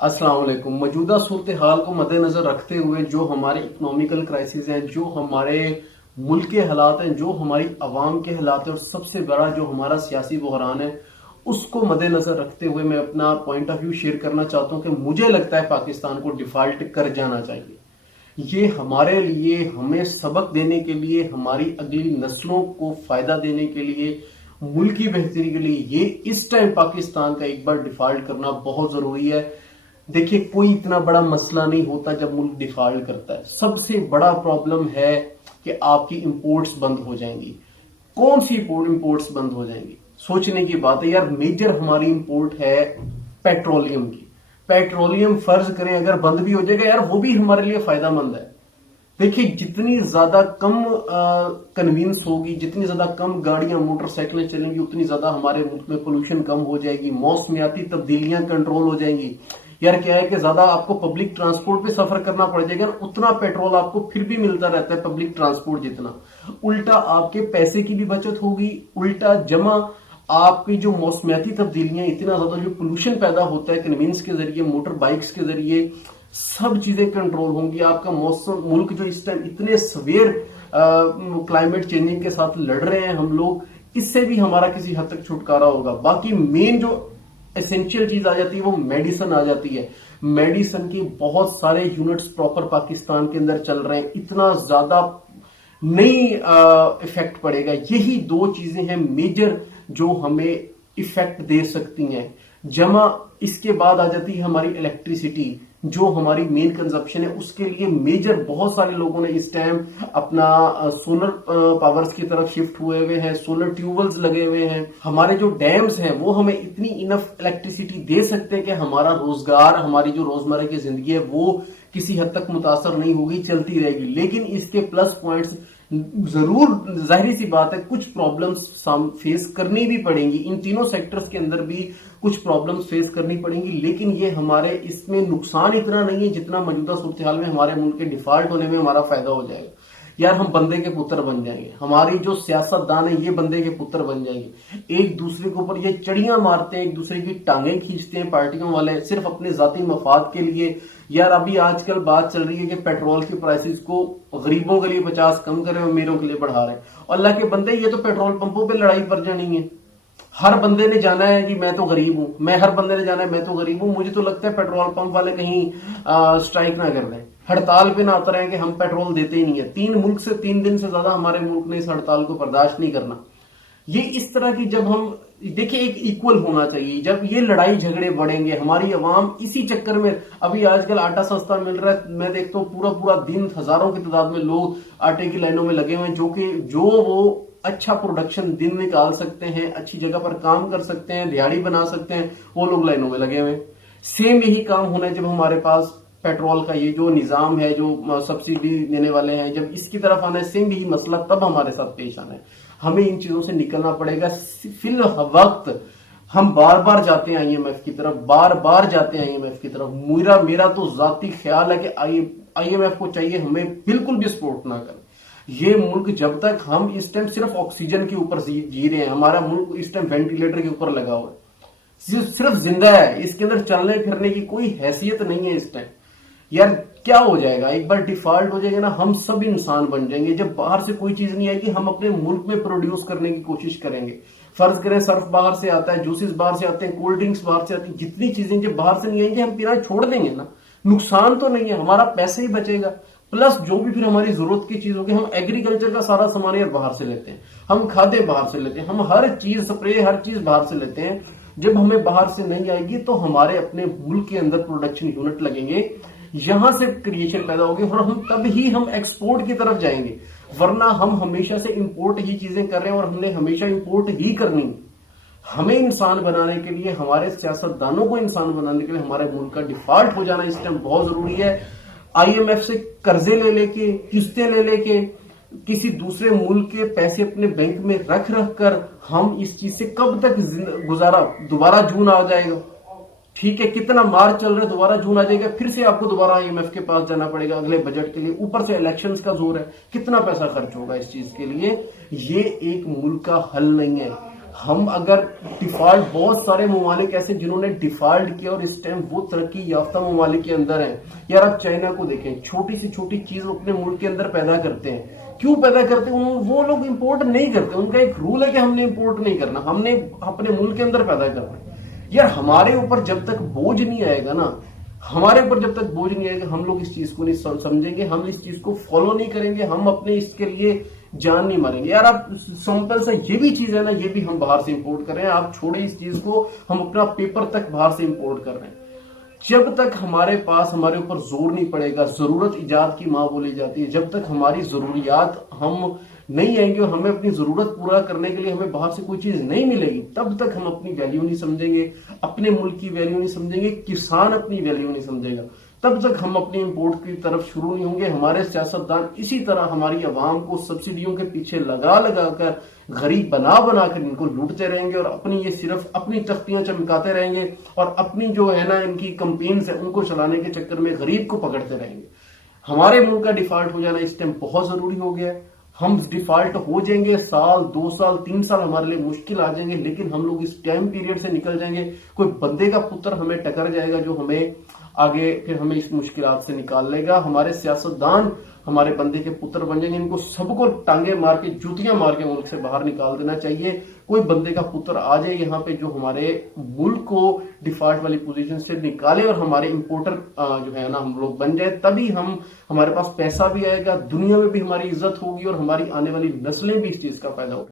अस्सलाम वालेकुम। मौजूदा सूरत हाल को मद्देनजर रखते हुए जो हमारे इकोनॉमिकल क्राइसिस हैं, जो हमारे मुल्क के हालात हैं, जो हमारी आवाम के हालात हैं और सबसे बड़ा जो हमारा सियासी बहरान है, उसको मद्देनजर रखते हुए मैं अपना पॉइंट ऑफ व्यू शेयर करना चाहता हूं कि मुझे लगता है पाकिस्तान को डिफॉल्ट कर जाना चाहिए। ये हमारे लिए, हमें सबक देने के लिए, हमारी अगली नस्लों को फायदा देने के लिए, मुल्क की बेहतरी के लिए ये इस टाइम पाकिस्तान का एक बार डिफॉल्ट करना बहुत जरूरी है। देखिए, कोई इतना बड़ा मसला नहीं होता जब मुल्क डिफॉल्ट करता है। सबसे बड़ा प्रॉब्लम है कि आपकी इंपोर्ट्स बंद हो जाएंगी। कौन सी इंपोर्ट्स बंद हो जाएंगी? सोचने की बात है यार। मेजर हमारी इंपोर्ट है पेट्रोलियम की। पेट्रोलियम फर्ज करें अगर बंद भी हो जाएगा यार, वो भी हमारे लिए फायदेमंद है। देखिए, जितनी ज्यादा कम कन्वींस होगी, जितनी ज्यादा कम गाड़ियां मोटरसाइकिलें चलेंगी, उतनी ज्यादा हमारे मुल्क में पोल्यूशन कम हो जाएगी, मौसमियाती तब्दीलियां कंट्रोल हो जाएंगी। यार क्या है कि ज्यादा आपको पब्लिक ट्रांसपोर्ट पे सफर करना पड़ जाएगा, उतना पेट्रोल आपको फिर भी मिलता रहता है पब्लिक ट्रांसपोर्ट जितना। उल्टा आपके पैसे की भी बचत होगी, उल्टा जमा आपकी जो मौसमियाती तब्दीलियां, इतना ज्यादा जो पोल्यूशन पैदा होता है कन्वींस के जरिए, मोटर बाइक्स के जरिए, सब चीजें कंट्रोल होंगी। आपका मौसम, मुल्क जो इस टाइम इतने सवेर क्लाइमेट चेंजिंग के साथ लड़ रहे हैं हम लोग, इससे भी हमारा किसी हद तक छुटकारा होगा। बाकी मेन जो एसेंशियल चीज आ जाती है वो मेडिसिन आ जाती है। मेडिसिन की बहुत सारे यूनिट्स प्रॉपर पाकिस्तान के अंदर चल रहे हैं, इतना ज्यादा नहीं इफेक्ट पड़ेगा। यही दो चीजें हैं मेजर जो हमें इफेक्ट दे सकती हैं। जमा इसके बाद आ जाती है हमारी इलेक्ट्रिसिटी, जो हमारी मेन कंजप्शन है। उसके लिए मेजर बहुत सारे लोगों ने इस टाइम अपना सोलर पावर्स की तरफ शिफ्ट हुए हुए हैं, सोलर ट्यूबवेल्स लगे हुए हैं। हमारे जो डैम्स हैं वो हमें इतनी इनफ इलेक्ट्रिसिटी दे सकते हैं कि हमारा रोजगार, हमारी जो रोजमर्रा की जिंदगी है वो किसी हद तक मुतासर नहीं होगी, चलती रहेगी। लेकिन इसके प्लस पॉइंट्स जरूर, जाहिर सी बात है, कुछ प्रॉब्लम्स फेस करनी भी पड़ेंगी। इन तीनों सेक्टर्स के अंदर भी कुछ प्रॉब्लम्स फेस करनी पड़ेंगी, लेकिन ये हमारे, इसमें नुकसान इतना नहीं है जितना मौजूदा सूरत हाल में हमारे मुल्क के डिफॉल्ट होने में हमारा फायदा हो जाएगा। यार हम बंदे के पुत्र बन जाएंगे, हमारी जो सियासतदान है ये बंदे के पुत्र बन जाएंगे। एक दूसरे के ऊपर ये चड़ियां मारते हैं, एक दूसरे की टांगें खींचते हैं पार्टियों वाले, सिर्फ अपने जाती मफाद के लिए। यार अभी आजकल बात चल रही है कि पेट्रोल की प्राइसेस को गरीबों के लिए 50 कम करें, अमीरों के लिए बढ़ा रहे हैं। और अल्लाह के बंदे, ये तो पेट्रोल पंपों पे लड़ाई पर जानी है। हर बंदे ने जाना है कि मैं तो गरीब हूं, हर बंदे ने जाना है मैं तो गरीब हूं। मुझे तो लगता है पेट्रोल पंप वाले कहीं स्ट्राइक ना कर दें, हड़ताल पे ना उतरे कि हम पेट्रोल देते ही नहीं है। 3 दिन से ज्यादा हमारे मुल्क ने इस हड़ताल को बर्दाश्त नहीं करना। ये इस तरह की, जब हम देखिए, एक इक्वल होना चाहिए। जब ये लड़ाई झगड़े बढ़ेंगे, हमारी अवाम इसी चक्कर में, अभी आजकल आटा सस्ता मिल रहा है, मैं देखता हूँ पूरा पूरा दिन हजारों की तादाद में लोग आटे की लाइनों में लगे हुए हैं, जो वो अच्छा प्रोडक्शन दिन निकाल सकते हैं, अच्छी जगह पर काम कर सकते हैं, दिहाड़ी बना सकते हैं, वो लोग लाइनों में लगे हुए हैं। सेम यही काम होना है जब हमारे पास पेट्रोल का ये जो निजाम है, जो सब्सिडी देने वाले हैं, जब इसकी तरफ आना है, सेम यही मसला तब हमारे साथ पेश आना है। हमें इन चीजों से निकलना पड़ेगा। फिल वक्त हम बार बार जाते हैं आईएमएफ की तरफ, बार बार जाते हैं आईएमएफ की तरफ। मेरा तो जाती ख्याल है कि आईएमएफ को चाहिए हमें बिल्कुल भी सपोर्ट ना करें। ये मुल्क, जब तक हम इस टाइम सिर्फ ऑक्सीजन के ऊपर जी रहे हैं, हमारा मुल्क इस टाइम वेंटिलेटर के ऊपर लगा हुआ है, सिर्फ जिंदा है, इसके अंदर चलने फिरने की कोई हैसियत नहीं है इस टाइम। यार क्या हो जाएगा, एक बार डिफॉल्ट हो जाएगा ना, हम सब इंसान बन जाएंगे। जब बाहर से कोई चीज नहीं आएगी, हम अपने मुल्क में प्रोड्यूस करने की कोशिश करेंगे। फर्ज करें सर्फ बाहर से आता है, जूसेस बाहर से आते हैं, कोल्ड ड्रिंक्स बाहर से आती है, जितनी चीजें जब बाहर से नहीं आएंगी हम पीना छोड़ देंगे ना, नुकसान तो नहीं है, हमारा पैसे ही बचेगा। प्लस जो भी फिर हमारी जरूरत की चीज होगी, हम एग्रीकल्चर का सारा सामान यार बाहर से लेते हैं, हम खाद्य बाहर से लेते हैं, हम हर चीज, स्प्रे, हर चीज बाहर से लेते हैं। जब हमें बाहर से नहीं आएगी तो हमारे अपने मुल्क के अंदर प्रोडक्शन यूनिट लगेंगे, यहां से क्रिएशन पैदा होगी, और तब ही हम एक्सपोर्ट की तरफ जाएंगे। वरना हम हमेशा से इंपोर्ट ही चीजें कर रहे हैं और हमने हमेशा इंपोर्ट ही करनी है। हमें इंसान बनाने के लिए, हमारे सियासतदानों को इंसान बनाने के लिए हमारे मुल्क का डिफॉल्ट हो जाना इस टाइम बहुत जरूरी है। आईएमएफ से कर्जे ले लेके, किस्तें ले लेके, किसी दूसरे मुल्क के पैसे अपने बैंक में रख रख कर हम इस चीज से कब तक गुजारा, दोबारा जून आ जाएगा, ठीक है, कितना मार्च चल रहा है, दोबारा जून आ जाएगा, फिर से आपको दोबारा आईएमएफ के पास जाना पड़ेगा अगले बजट के लिए। ऊपर से इलेक्शंस का जोर है, कितना पैसा खर्च होगा इस चीज के लिए। ये एक मुल्क का हल नहीं है। हम अगर डिफॉल्ट, बहुत सारे ममालिक ऐसे जिन्होंने डिफॉल्ट किया और इस टाइम वो तरक्की याफ्ता ममालिक के अंदर हैं। यार आप चाइना को देखें, छोटी से छोटी चीज वो अपने मुल्क के अंदर पैदा करते हैं। क्यों पैदा करते हैं? वो लोग इंपोर्ट नहीं करते, उनका एक रूल है कि हमने इंपोर्ट नहीं करना, हमने अपने मुल्क के अंदर पैदा करना है। यार हमारे ऊपर जब तक बोझ नहीं आएगा ना, हमारे ऊपर जब तक बोझ नहीं आएगा, हम लोग इस चीज को नहीं समझेंगे, हम इस चीज को फॉलो नहीं करेंगे, हम अपने इसके लिए जान नहीं मारेंगे। यार आप सिंपल सा ये भी चीज है ना, ये भी हम बाहर से इंपोर्ट कर रहे हैं। आप छोड़े इस चीज को, हम अपना पेपर तक बाहर से इंपोर्ट कर रहे हैं। जब तक हमारे पास, हमारे ऊपर जोर नहीं पड़ेगा, जरूरत इजाद की माँ बोली जाती है, जब तक हमारी जरूरियात हम नहीं आएंगे और हमें अपनी जरूरत पूरा करने के लिए हमें बाहर से कोई चीज नहीं मिलेगी, तब तक हम अपनी वैल्यू नहीं समझेंगे, अपने मुल्क की वैल्यू नहीं समझेंगे, किसान अपनी वैल्यू नहीं समझेगा, तब तक हम अपनी इंपोर्ट की तरफ शुरू नहीं होंगे। हमारे सियासतदान इसी तरह हमारी आवाम को सब्सिडियों के पीछे लगा लगा कर, गरीब बना बना कर इनको लूटते रहेंगे और अपनी ये सिर्फ अपनी तख्तियां चमकाते रहेंगे और अपनी जो है ना इनकी कंपेन्स है उनको चलाने के चक्कर में गरीब को पकड़ते रहेंगे। हमारे मुल्क का डिफॉल्ट हो जाना इस टाइम बहुत जरूरी हो गया है। हम डिफॉल्ट हो जाएंगे, साल 2 साल 3 साल हमारे लिए मुश्किल आ जाएंगे, लेकिन हम लोग इस टाइम पीरियड से निकल जाएंगे। कोई बंदे का पुत्र हमें टकर जाएगा जो हमें आगे फिर हमें इस मुश्किलात से निकाल लेगा। हमारे सियासतदान हमारे बंदे के पुत्र बन जाएंगे, इनको सबको टांगे मार के, जूतियां मार के मुल्क से बाहर निकाल देना चाहिए। कोई बंदे का पुत्र आ जाए यहाँ पे जो हमारे मुल्क को डिफॉल्ट वाली पोजीशन से निकाले और हमारे इंपोर्टर जो है ना हम लोग बन जाए, तभी हम, हमारे पास पैसा भी आएगा, दुनिया में भी हमारी इज्जत होगी और हमारी आने वाली नस्लें भी इस चीज का फायदा होगी।